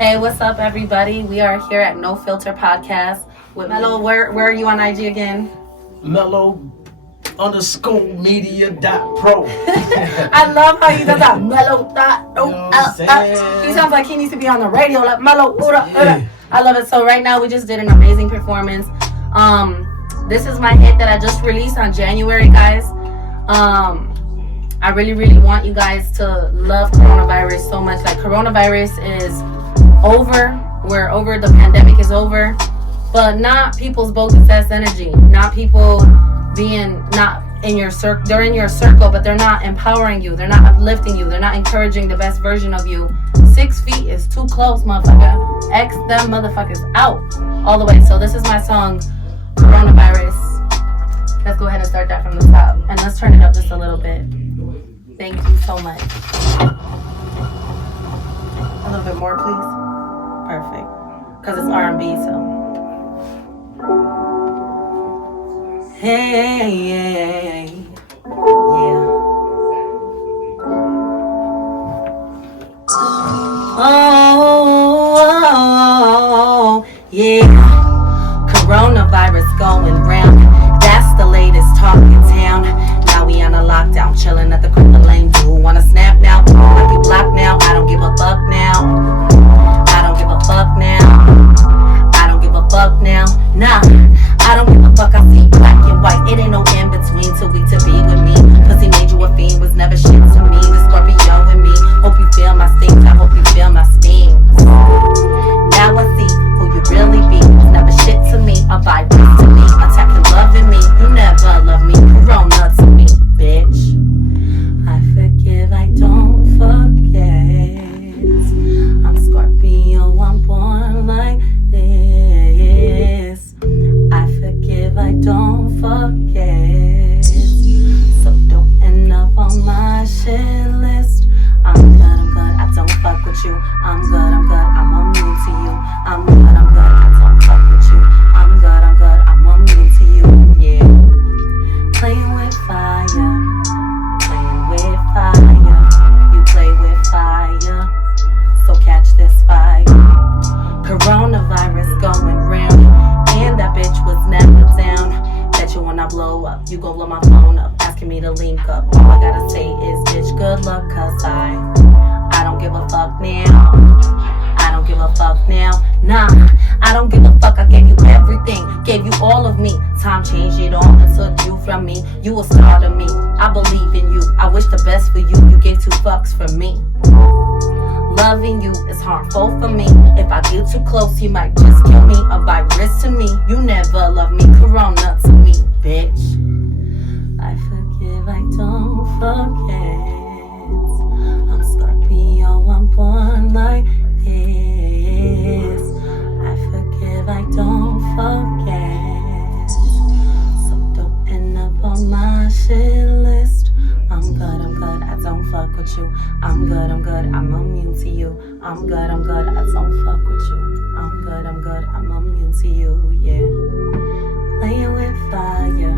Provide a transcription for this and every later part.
Hey, what's up, everybody? We are here at No Filter Podcast with Mello. Where are you on IG again? Mello_media.pro. I love how he does that. Mello. He sounds like he needs to be on the radio, like Mello. Yeah. I love it. So right now we just did an amazing performance. This is my hit that I just released on January, guys. I really want you guys to love coronavirus so much. Like, coronavirus is over. We're over. The pandemic is over. But not people's bogus ass energy. Not people being not in your circle. They're in your circle, but they're not empowering you. They're not uplifting you. They're not encouraging the best version of you. 6 feet is too close, motherfucker. X them motherfuckers out all the way. So this is my song, Coronavirus. Let's go ahead and start that from the top. And let's turn it up just a little bit. Thank you so much. A little bit more, please. Perfect. Because it's R&B, so. Hey, yeah. Oh, yeah. Coronavirus going round. That's the latest talk in town. Now we on a lockdown, chilling at the crib lane. Do wanna snap now? Might be blocked now. I don't give a fuck now. I don't give a fuck now. I don't give a fuck now. Nah, I don't give a fuck. I see black and white. It ain't no in between. Too weak to be with me. Pussy made you a fiend. Was never shit to me. The Scorpio in me. Hope you feel my stings. I hope you feel my stings. Now I see who you really be. Was never shit to me. A virus to me. Attacking love in me. You never love me. Corona to me, bitch. I forgive. I don't forget. I'm Scorpio. I'm born like this. I forgive. I don't forget. So don't end up on my shit list. I'm good. I don't fuck with you. I'm good. I'm immune to you. I'm good. I don't fuck with you. I'm good. I'm immune to you. Yeah. Playing with fire. You play with fire. So catch this fire. Coronavirus going round. And that bitch was never down. Bet you when I blow up, you gon' blow my phone up. Asking me to link up. All I gotta say is, bitch, good luck, cause I don't give a fuck now. I don't give a fuck now. Nah, I don't give a fuck. I gave you everything. Gave you all of me. Time changed it all and took you from me. You a star to me. I believe in you. I wish the best for you. You gave 2 fucks for me. Loving you is harmful for me. If I get too close, you might just kill me. A virus to me. You never love me. Corona to me, bitch. I forgive. I don't forget. I'm Scorpio. I'm born like this. I forgive. I don't forget. So don't end up on my shit list. I'm good. I don't fuck with you. I'm good. I'm immune to you. I'm good. I don't fuck with you. I'm good. I'm immune to you. Yeah. Playing with fire.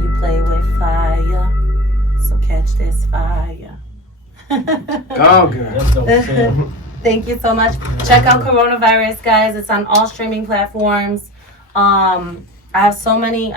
You play with fire. So catch this fire. Go, girl. That's dope. Thank you so much. Check out Coronavirus, guys. It's on all streaming platforms. I have so many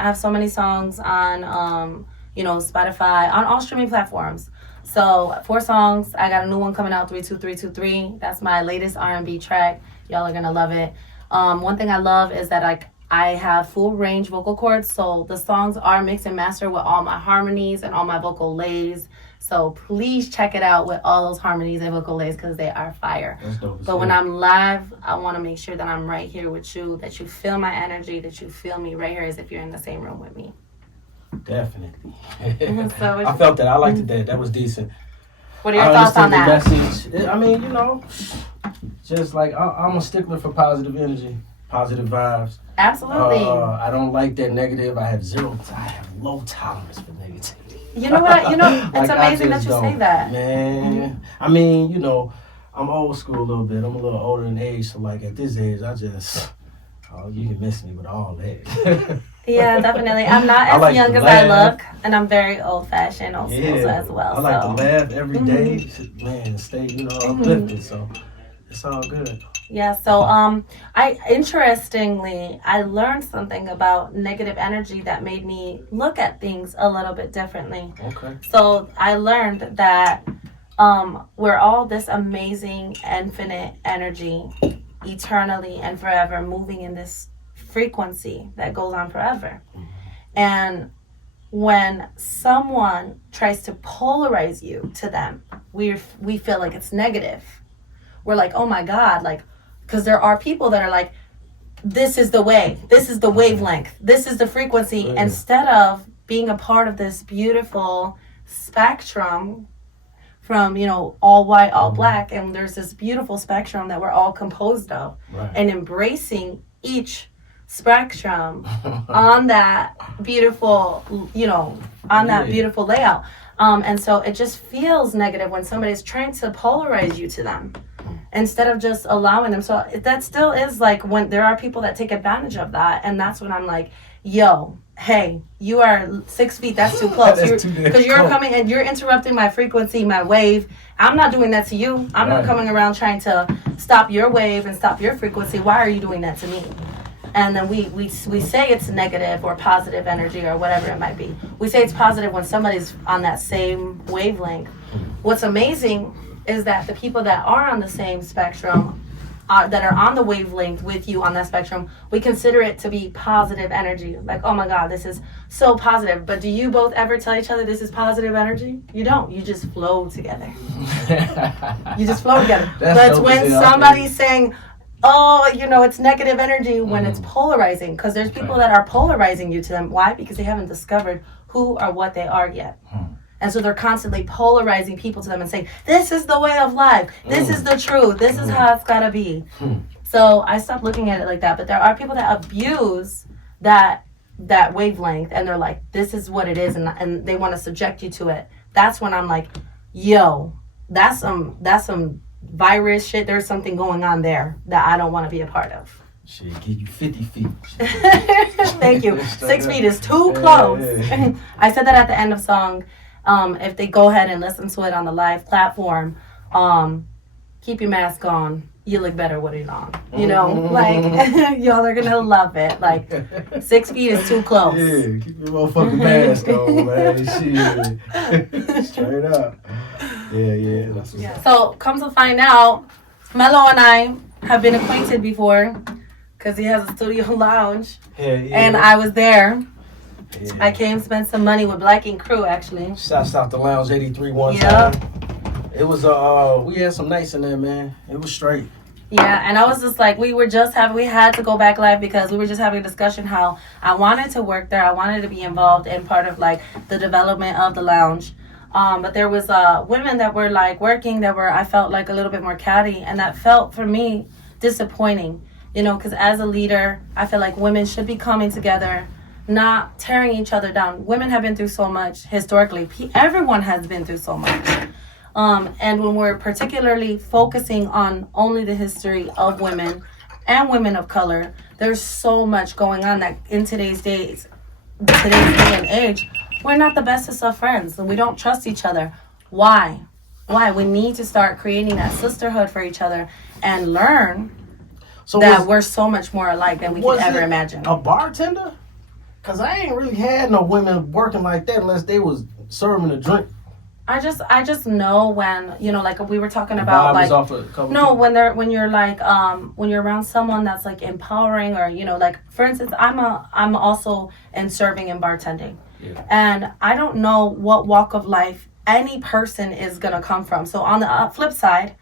songs on Spotify, on all streaming platforms. So 4 songs. I got a new one coming out, 32323. That's my latest R&B track. Y'all are gonna love it. One thing I love is that I have full range vocal cords, so the songs are mixed and mastered with all my harmonies and all my vocal lays. So please check it out with all those harmonies and vocal lays because they are fire. That's dope. But when I'm live, I want to make sure that I'm right here with you, that you feel my energy, that you feel me right here as if you're in the same room with me. Definitely. So I felt that. I liked it. That was decent. What are your thoughts on that? Message. I mean, just like I'm a stickler for positive energy, positive vibes. Absolutely. I don't like that negative. I have low tolerance for negativity. You know what? It's like, amazing that you say that. Man, Mm-hmm. I mean, I'm old school a little bit. I'm a little older in age, so like at this age, you can miss me with all that. Yeah, definitely. I'm not I as like young to as I laugh. look, and I'm very old-fashioned, old school as well. I like so. to laugh every day, man, stay, uplifted. So it's all good. Yeah, so I interestingly I learned something about negative energy that made me look at things a little bit differently. Okay. So I learned that we're all this amazing infinite energy, eternally and forever, moving in this frequency that goes on forever. And when someone tries to polarize you to them, we feel like it's negative. We're like, oh my God, like, because there are people that are like, this is the way, this is the wavelength, this is the frequency, instead of being a part of this beautiful spectrum from, all white, all black, and there's this beautiful spectrum that we're all composed of, and embracing each spectrum on that beautiful, on that beautiful layout. And so it just feels negative when somebody's trying to polarize you to them, instead of just allowing them. So that still is like, when there are people that take advantage of that, and that's when I'm like, yo, hey, you are 6 feet, that's too close. Because you're coming and you're interrupting my frequency, my wave. I'm not doing that to you. I'm not coming around trying to stop your wave and stop your frequency. Why are you doing that to me? And then we say it's negative or positive energy or whatever it might be. We say it's positive when somebody's on that same wavelength. What's amazing is that the people that are on the same spectrum, that are on the wavelength with you on that spectrum, we consider it to be positive energy. Like, oh my God, this is so positive. But do you both ever tell each other this is positive energy? You don't. You just flow together. You just flow together. But when somebody's saying, oh, it's negative energy, when it's polarizing, because there's people that are polarizing you to them. Why? Because they haven't discovered who or what they are yet. And so they're constantly polarizing people to them and saying, this is the way of life. This is the truth. This is how it's got to be. So I stopped looking at it like that. But there are people that abuse that wavelength, and they're like, this is what it is, and they want to subject you to it. That's when I'm like, yo, that's some virus shit. There's something going on there that I don't want to be a part of. Shit, give you 50 feet. Thank you. 6 feet is too close. I said that at the end of song. If they go ahead and listen to it on the live platform, keep your mask on. You look better with it on. Like, y'all are gonna love it. Like, 6 feet is too close. Yeah, keep your motherfucking mask on, man. Shit. Straight up. Yeah. That's what's up. So, come to find out, Mello and I have been acquainted before, because he has a studio lounge. Yeah. And I was there. Yeah. I came spend some money with Black Ink Crew, actually. Shouts out to Lounge 83 one time. It was we had some nights in there, man. It was straight. Yeah, and I was just like, we had to go back live because we were just having a discussion how I wanted to work there. I wanted to be involved in part of like the development of the lounge. But there was women that were like working that were, I felt like a little bit more catty, and that felt for me disappointing, because as a leader, I feel like women should be coming together, not tearing each other down. Women have been through so much historically. Everyone has been through so much. And when we're particularly focusing on only the history of women and women of color, there's so much going on that in today's day and age, we're not the bestest of friends and we don't trust each other. Why? We need to start creating that sisterhood for each other and learn that we're so much more alike than we could ever imagine. A bartender? Cause I ain't really had no women working like that unless they was serving a drink. I just know when, like we were talking about, like, when you're like, when you're around someone that's like empowering, or, like, for instance, I'm also in serving and bartending. Yeah. And I don't know what walk of life any person is going to come from. So on the flip side,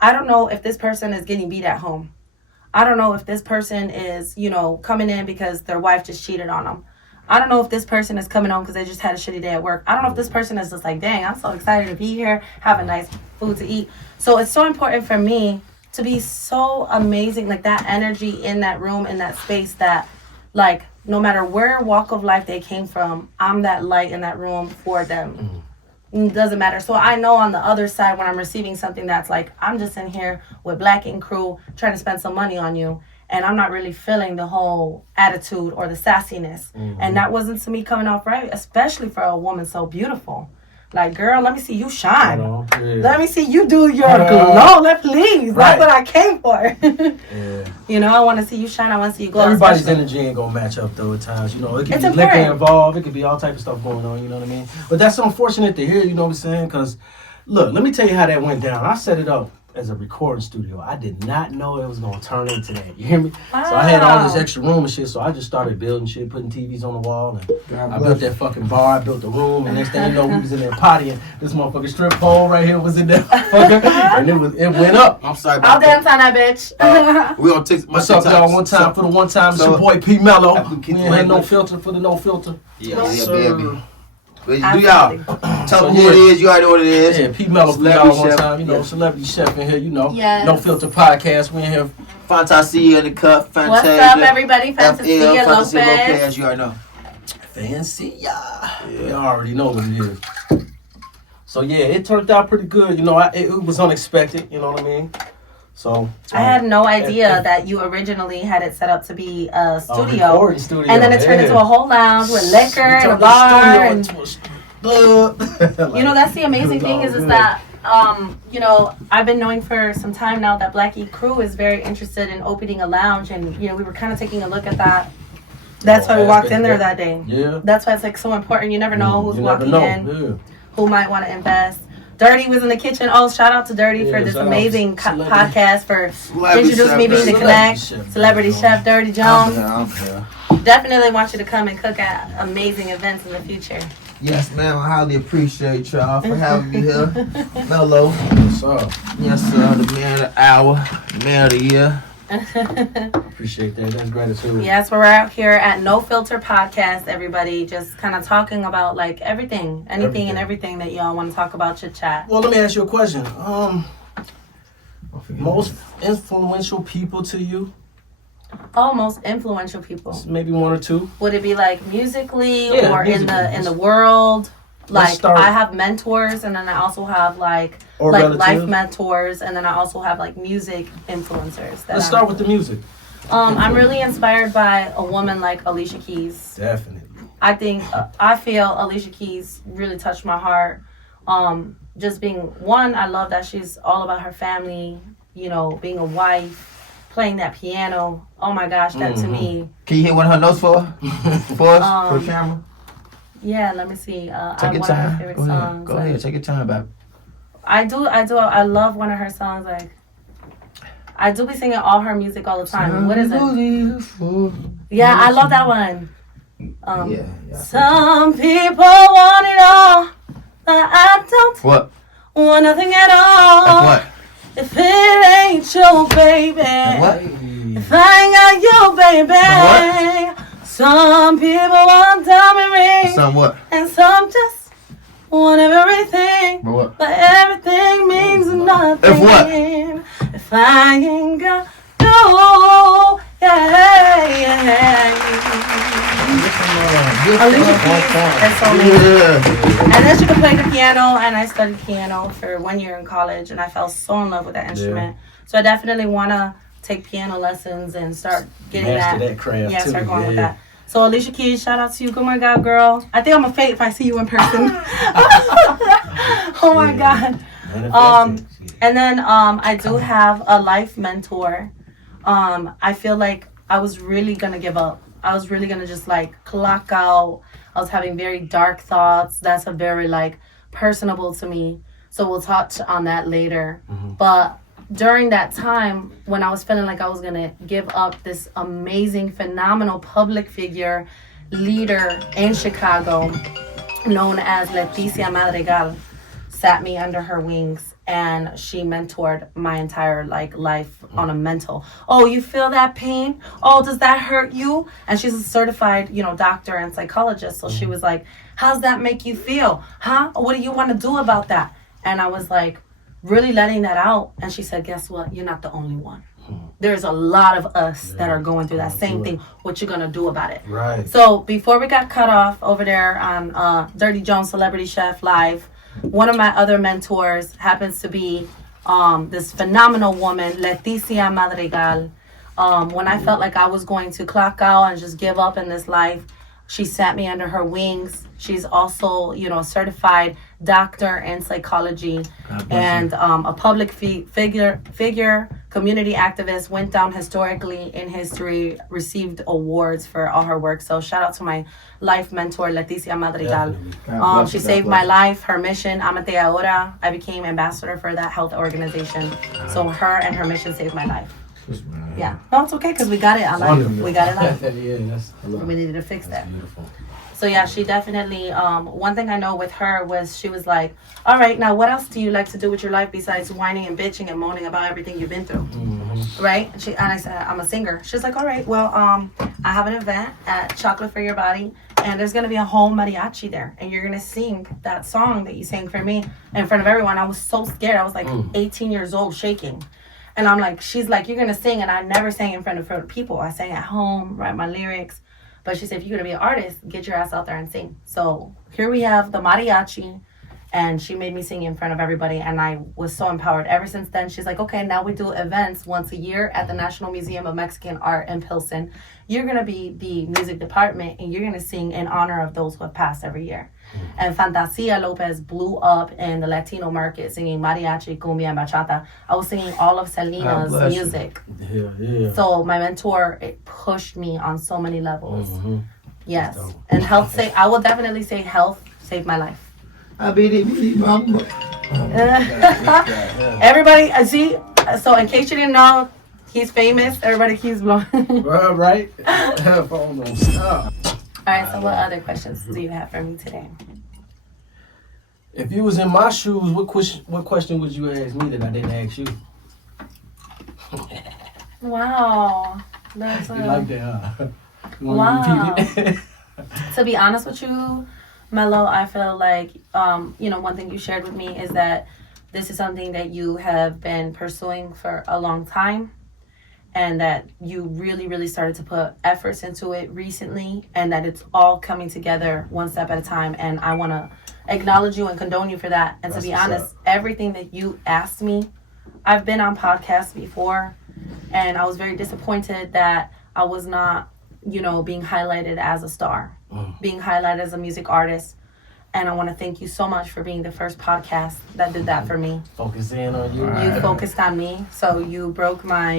I don't know if this person is getting beat at home. I don't know if this person is, coming in because their wife just cheated on them. I don't know if this person is coming home because they just had a shitty day at work. I don't know if this person is just like, dang, I'm so excited to be here, have a nice food to eat. So it's so important for me to be so amazing, like that energy in that room, in that space, that like no matter where walk of life they came from, I'm that light in that room for them. It doesn't matter. So I know on the other side when I'm receiving something that's like, I'm just in here with Black Ink Crew trying to spend some money on you, and I'm not really feeling the whole attitude or the sassiness. And that wasn't to me coming off right, especially for a woman so beautiful. Like, girl, let me see you shine. Let me see you do your glow. Please. That's what I came for. You know, I want to see you shine. I want to see you glow. Everybody's energy ain't going to match up, though, at times. You know, it could be liquor involved. It could be all type of stuff going on, you know what I mean? But that's unfortunate to hear, you know what I'm saying? Because, look, let me tell you how that went down. I set it up as a recording studio. I did not know it was going to turn into that. You hear me? Wow. So I had all this extra room and shit, so I just started building shit, putting TVs on the wall, and I built that fucking bar, I built the room, and next thing you know, we was in there partying. This motherfucking strip pole right here was in there, and it went up. I'm sorry about I'll dance on that bitch. We on TikTok. What's up, y'all? One time for the one time, it's your boy P Mello. We ain't had no filter for the no filter. Yeah, baby. Do y'all tell them who it is? You already know what it is. Yeah, P Mello for y'all one time. You know, celebrity chef in here. You know, No Filter podcast. We in here. Fantasia in the cup. Fantasia. What's up, everybody? Fantasia Lopez. You already know. Fancy, yeah. You already know what it is. So yeah, it turned out pretty good. You know, it was unexpected. You know what I mean? So I had no idea that you originally had it set up to be a studio, and then it turned into a whole lounge with liquor and a bar. And, you know, that's the amazing thing is that you know, I've been knowing for some time now that Black Eat Crew is very interested in opening a lounge, and you know, we were kind of taking a look at that. That's why we walked in there that day. Yeah. That's why it's like so important. You never know who's walking in, who might want to invest. Dirty was in the kitchen. Oh, shout out to Dirty for this amazing podcast for introducing me being the Connect. Celebrity Chef Dirty Jones. Definitely want you to come and cook at amazing events in the future. Yes, ma'am. I highly appreciate y'all for having me here. Mello. What's up? Yes, sir. The man of the hour. The man of the year. Appreciate that. That's gratitude. Yes, we're out here at No Filter Podcast, everybody. Just kind of talking about like anything and everything that y'all want to talk about, chit chat. Well, let me ask you a question. Most influential people to you? Oh, most influential people. Maybe one or two. Would it be like musically or musically. in the world? Like I have mentors, and then I also have like life mentors, and then I also have like music influencers. Let's start with the music. I'm really inspired by a woman like Alicia Keys. Definitely. I feel Alicia Keys really touched my heart. Just being one, I love that she's all about her family. You know, being a wife, playing that piano. Oh my gosh, that to me. Can you hit one of her notes for us, for the camera? Yeah, let me see. Take your time. Go ahead. Take your time, baby. I do. I love one of her songs. Like, I do be singing all her music all the time. What is it? Yeah, I love that one. Some people want it all, but I don't. What? Want nothing at all. That's what? If it ain't your baby. What? If I ain't got your baby. What? Some people want diamond rings. Some what? And some just want everything. But what? But everything means nothing. If what? If I ain't got no, Alicia Keys, that's so amazing. And then she could play the piano, and I studied piano for 1 year in college, and I fell so in love with that instrument. So I definitely want to take piano lessons and start getting that craft. Yeah, start going with that. So Alicia Keys, shout out to you. Oh my God, girl. I think I'm a fate if I see you in person. Oh my God. And then I do have a life mentor. I feel like I was really gonna give up. I was really gonna just like clock out. I was having very dark thoughts. That's a very like personable to me. So we'll touch on that later. But during that time when I was feeling like I was gonna give up, this amazing, phenomenal public figure, leader in Chicago, known as Leticia Madrigal, sat me under her wings, and she mentored my entire life on a mental. Oh, you feel that pain? Oh, does that hurt you? And she's a certified, doctor and psychologist. So she was like, how's that make you feel? Huh? What do you want to do about that? And I was like, really letting that out. And she said, guess what? You're not the only one. There's a lot of us that are going through that same thing. What you gonna do about it? Right. So before we got cut off over there on Dirty Jones Celebrity Chef Live, one of my other mentors happens to be this phenomenal woman, Leticia Madrigal. When I felt like I was going to clock out and just give up in this life, she sat me under her wings. She's also, a certified doctor in psychology and a public figure, community activist, went down historically in history, received awards for all her work. So shout out to my life mentor, Leticia Madrigal. She saved my life. Her mission, Amate Ahora, I became ambassador for that health organization. So her and her mission saved my life. Yeah. No, it's okay because we got it on live. We got it live. We needed to fix that. Beautiful. So yeah, she definitely, one thing I know with her was she was like, all right, now what else do you like to do with your life besides whining and bitching and moaning about everything you've been through? Mm-hmm. Right? And I said, I'm a singer. She's like, all right, well, I have an event at Chocolate for Your Body, and there's going to be a whole mariachi there, and you're going to sing that song that you sang for me in front of everyone. I was so scared. I was like 18 years old, shaking. And I'm like, she's like, you're going to sing, and I never sang in front of people. I sang at home, write my lyrics. But she said, if you're going to be an artist, get your ass out there and sing. So here we have the mariachi, and she made me sing in front of everybody, and I was so empowered. Ever since then, she's like, okay, now we do events once a year at the National Museum of Mexican Art in Pilsen. You're going to be the music department, and you're going to sing in honor of those who have passed every year. And Fantasia Lopez blew up in the Latino market singing mariachi, cumbia, and bachata. I was singing all of Selena's music. Yeah. So my mentor, it pushed me on so many levels. Mm-hmm. Yes. And I will definitely say health saved my life. Everybody, see, so in case you didn't know, he's famous. Everybody keeps blowing. Right? Stop. All right, so what other questions do you have for me today? If you was in my shoes, what question would you ask me that I didn't ask you? Wow. That's you like that, huh? Wow. To be honest with you, Mello, I feel like, one thing you shared with me is that this is something that you have been pursuing for a long time, and that you really, really started to put efforts into it recently, and that it's all coming together one step at a time. And I want to acknowledge you and condone you for that. And to be honest, everything that you asked me, I've been on podcasts before, and I was very disappointed that I was not, being highlighted as a star, being highlighted as a music artist. And I want to thank you so much for being the first podcast that did that for me. Focus in on you. You focused on me. So you broke my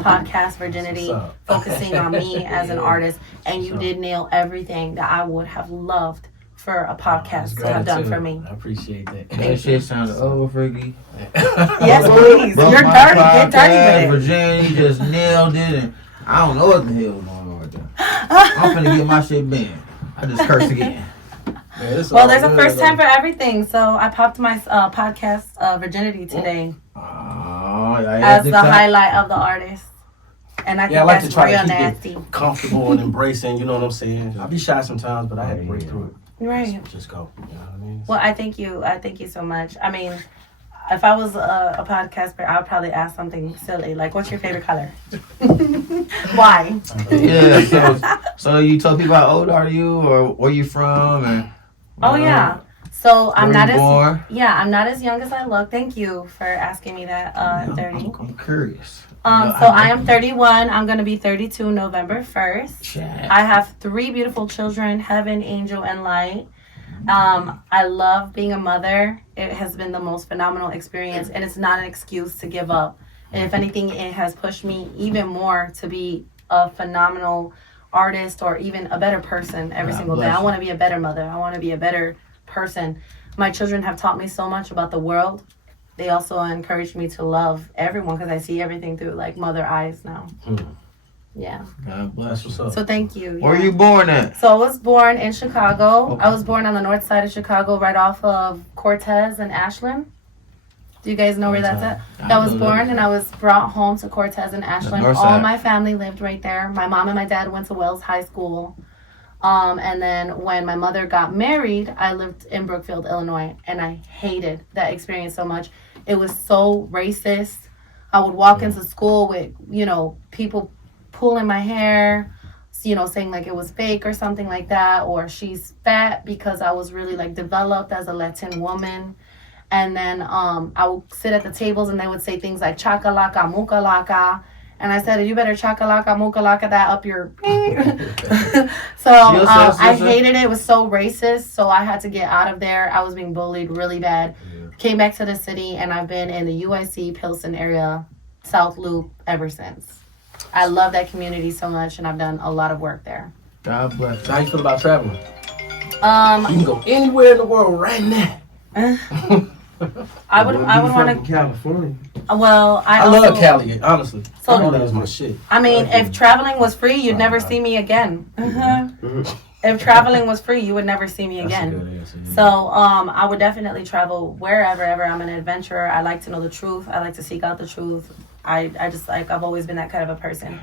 podcast virginity, focusing on me as an artist. And you did nail everything that I would have loved for a podcast to have done for me. I appreciate that. That shit sounded freaky. Yes, please. You're dirty. Get dirty with it. Virginia just nailed it. And I don't know what the hell going on right there. I'm finna get my shit banned. I just cursed again. Well, there's a first time for everything. So I popped my podcast virginity today as the highlight of the artist. And I think I like that's to try real to keep nasty. it comfortable and embracing, you know what I'm saying? I'll be shy sometimes, but I had to break through it. Right. Just go. You know what I mean? Well, I thank you. I thank you so much. I mean, if I was a podcaster, I would probably ask something silly, like, what's your favorite color? Why? Yeah, so you tell people how old are you or where you from? And, yeah. So I'm not born? I'm not as young as I look. Thank you for asking me that. 30. I'm curious. So I am 31. I'm gonna be 32 November 1st. I have 3 beautiful children, Heaven, Angel, and Light. I love being a mother. It has been the most phenomenal experience, and it's not an excuse to give up. And if anything, it has pushed me even more to be a phenomenal artist or even a better person every single day. I want to be a better mother. I want to be a better person. My children have taught me so much about the world. They also encouraged me to love everyone because I see everything through like mother eyes now. Yeah. God bless. What's up? So thank you. Where were you born at? So I was born in Chicago. Okay. I was born on the north side of Chicago, right off of Cortez and Ashland. Do you guys know where that's at? I was born and I was brought home to Cortez and Ashland. All my family lived right there. My mom and my dad went to Wells High School. And then when my mother got married, I lived in Brookfield, Illinois, and I hated that experience so much. It was so racist. I would walk into school with, people pulling my hair, saying like it was fake or something like that, or she's fat because I was really like developed as a Latin woman. And then I would sit at the tables and they would say things like chacalaca, mucalaca, And I said, you better chakalaka, mukalaka that up your... So I hated it. It was so racist. So I had to get out of there. I was being bullied really bad. Came back to the city, and I've been in the UIC, Pilsen area, South Loop ever since. I love that community so much, and I've done a lot of work there. God bless. So how you feel about traveling? You can go anywhere in the world right now. I would want to California. Well, I love Cali, honestly. So, I know that was my shit. I mean, if traveling was free, you'd never see me again. If traveling was free, you would never see me again. That's a good answer, yeah. So, I would definitely travel wherever ever. I'm an adventurer. I like to know the truth. I like to seek out the truth. I just like, I've always been that kind of a person.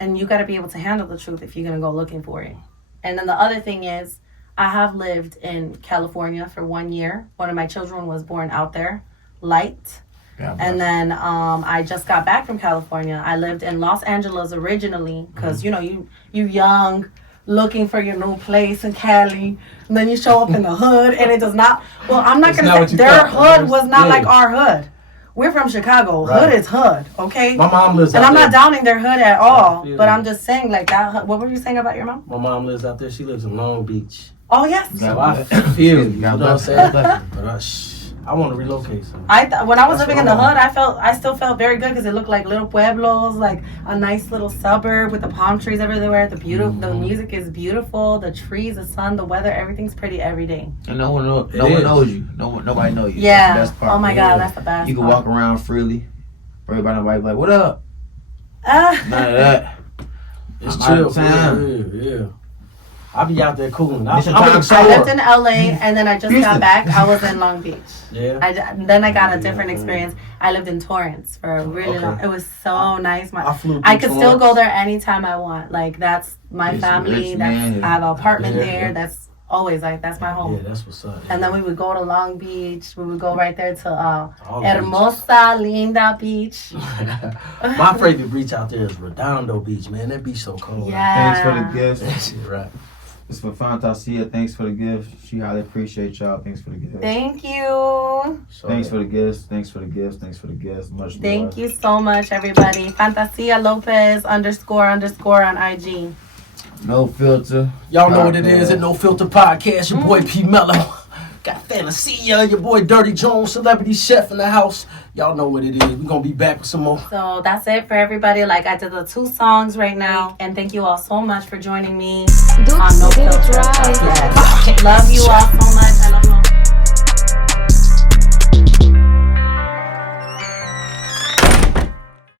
And you got to be able to handle the truth if you're going to go looking for it. And then the other thing is, I have lived in California for 1 year. One of my children was born out there, Light. And then I just got back from California. I lived in Los Angeles originally because, you know, you young, looking for your new place in Cali. And then you show up in the hood and it does not... Well, I'm not going to say their hood was not like our hood. We're from Chicago. Right. Hood is hood, okay? My mom lives out there. And I'm there. not downing their hood at all. But I'm just saying, like, that. What were you saying about your mom? My mom lives out there. She lives in Long Beach. Oh, yes. So I feel you know what I'm saying? But I want to relocate. So. When I was living in the hood, I still felt very good because it looked like little pueblos, like a nice little suburb with the palm trees everywhere. The music is beautiful. The trees, the sun, the weather, everything's pretty every day. And no one knows you. Nobody knows you. Yeah. That's the best part. Oh my God, that's the best. You can walk around freely. Everybody nobody like, what up? None of that. It's chill. Yeah. I'll be out there cooling. I lived in LA and then I just got back. I was in Long Beach. Yeah. Then I got a different experience. I lived in Torrance for a really long. It was so nice. I could still go there anytime I want. Like that's my family. I have an apartment there. That's always like that's my home. Yeah, that's what's up. And then we would go to Long Beach. We would go right there to Hermosa Linda Beach. My favorite beach out there is Redondo Beach, man. That beach so cold. Yeah. Thanks for the gifts. That shit right. It's for Fantasia. Thanks for the gift. She highly appreciates y'all. Thanks for the gift. Thank you. Thanks for the gifts. Thanks for the gifts. Thanks for the gifts. Much love. Thank you so much, everybody. Fantasia Lopez __ on IG. No filter. Y'all know what it is at No Filter Podcast. Your boy P Mello. Got Fantasia, your boy Dirty Jones, celebrity chef in the house. Y'all know what it is. We're going to be back with some more. So that's it for everybody. Like I did the 2 songs right now. And thank you all so much for joining me on No Filter Podcast. Love you all so much.